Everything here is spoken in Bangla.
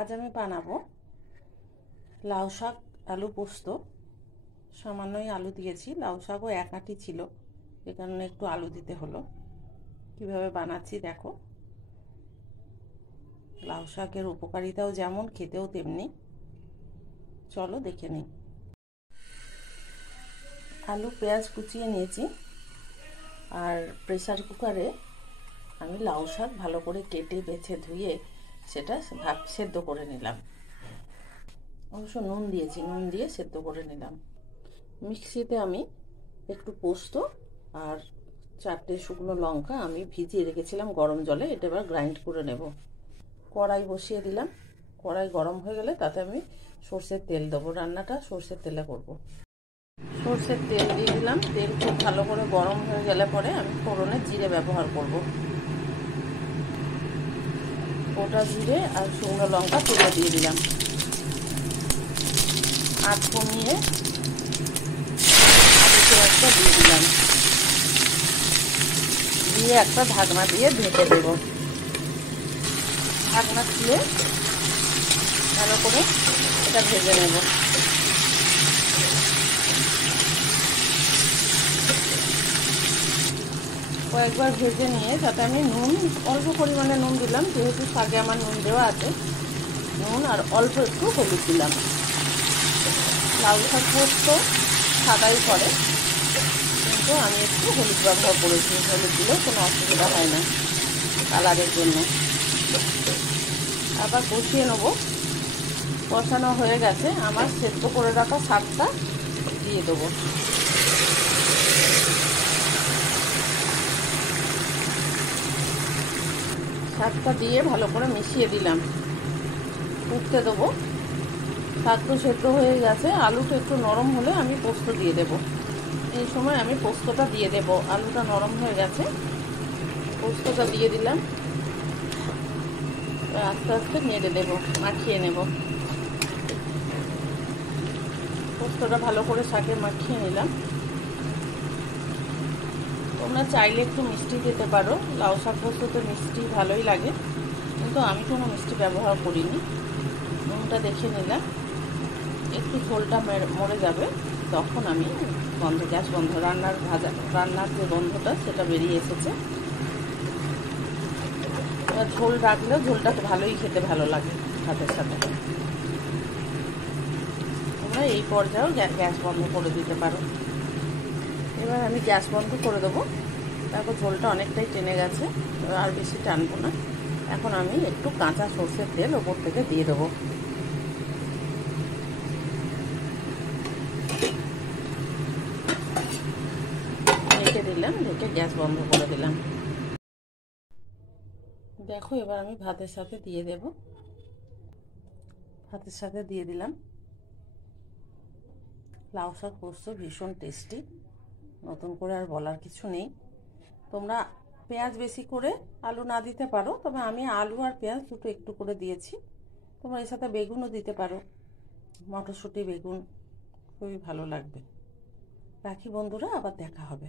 আজ আমি বানাবো লাউ শাক আলু পোস্ত। সামান্যই আলু দিয়েছি, লাউ শাকও এক আঁটি ছিল, এ কারণে একটু আলু দিতে হলো। কিভাবে বানাচ্ছি দেখো। লাউ শাকের উপকারিতাও যেমন, খেতেও তেমনি। চলো দেখে নিই। আলু পেঁয়াজ কুচিয়ে নিয়েছি, আর প্রেসার কুকারে আমি লাউ শাক ভালো করে কেটে বেছে ধুয়ে সেটা ভাপ সেদ্ধ করে নিলাম। অবশ্য নুন দিয়েছি, নুন দিয়ে সেদ্ধ করে নিলাম। মিক্সিতে আমি একটু পোস্ত আর 4টে শুকনো লঙ্কা আমি ভিজিয়ে রেখেছিলাম গরম জলে, এটা এবার গ্রাইন্ড করে নেব। কড়াই বসিয়ে দিলাম, কড়াই গরম হয়ে গেলে তাতে আমি সর্ষের তেল দেবো। রান্নাটা সর্ষের তেলে করব। সর্ষের তেল দিয়ে দিলাম, তেল খুব ভালো করে গরম হয়ে গেলে পরে আমি ফোড়নে জিরে ব্যবহার করব। গোটা জিরে আর শুকনো লঙ্কা তুলে দিয়ে দিলাম। আঁচ কমিয়ে একটা দিয়ে দিলাম, দিয়ে একটা ঢাকনা দিয়ে ঢেকে দেব। ঢাকনা খুলে ভালো করে এটা ভেজে নেব। কয়েকবার ভেজে নিয়ে তাতে আমি নুন, অল্প পরিমাণে নুন দিলাম, যেহেতু শাকে আমার নুন দেওয়া আছে। নুন আর অল্প একটু হলুদ দিলাম। লাউ শাক পোস্ত সাদাই করে, কিন্তু আমি একটু হলুদ ব্যবহার করেছি। হলুদ দিলেও কোনো অসুবিধা হয় না কালারের জন্য। আবার কষিয়ে নেব। কষানো হয়ে গেছে, আমার সেদ্ধ করে রাখা শাকটা দিয়ে দেবো। শাকটা দিয়ে ভালো করে মিশিয়ে দিলাম, উঠতে দেবো। শাক তো সেদ্ধ হয়ে গেছে, আলুটা একটু নরম হলে আমি পোস্ত দিয়ে দেব। এই সময় আমি পোস্তটা দিয়ে দেব। আলুটা নরম হয়ে গেছে, পোস্তটা দিয়ে দিলাম। আস্তে আস্তে নেড়ে দেব, মাখিয়ে নেব। পোস্তটা ভালো করে শাকে মাখিয়ে নিলাম। তোমরা চাইলে একটু মিষ্টি দিতে পারো, লাউ শাক পোস্ততে মিষ্টি ভালোই লাগে, কিন্তু আমি কোনো মিষ্টি ব্যবহার করিনি। নুনটা দেখে নিলাম, একটু ঝোলটা মরে যাবে তখন আমি গ্যাস বন্ধ, রান্নার যে গন্ধটা সেটা বেরিয়ে এসেছে। এবার ঝোল রাখলেও ঝোলটা ভালোই খেতে ভালো লাগে ভাতের সাথে। তোমরা এই পর্যায়েও গ্যাস বন্ধ করে দিতে পারো। এবার আমি গ্যাস বন্ধ করে দেবো। তারপর ঝোলটা অনেকটাই টেনে গেছে, আর বেশি টানবো না। এখন আমি একটু কাঁচা সর্ষের তেল ওপর থেকে দিয়ে দেবো। ঢেকে দিলাম, ঢেকে গ্যাস বন্ধ করে দিলাম। দেখো এবার আমি ভাতের সাথে দিয়ে দেব। ভাতের সাথে দিয়ে দিলাম। লাউ শাক পোস্ত ভীষণ টেস্টি, নতুন করে আর বলার কিছু নেই। তোমরা পেঁয়াজ বেশি করে আলু না দিতে পারো, তবে আমি আলু আর পেঁয়াজ দুটো একটু করে দিয়েছি। তোমরা এর সাথে বেগুনও দিতে পারো, মটরশুঁটি বেগুন, খুবই ভালো লাগবে। রাখি বন্ধুরা, আবার দেখা হবে।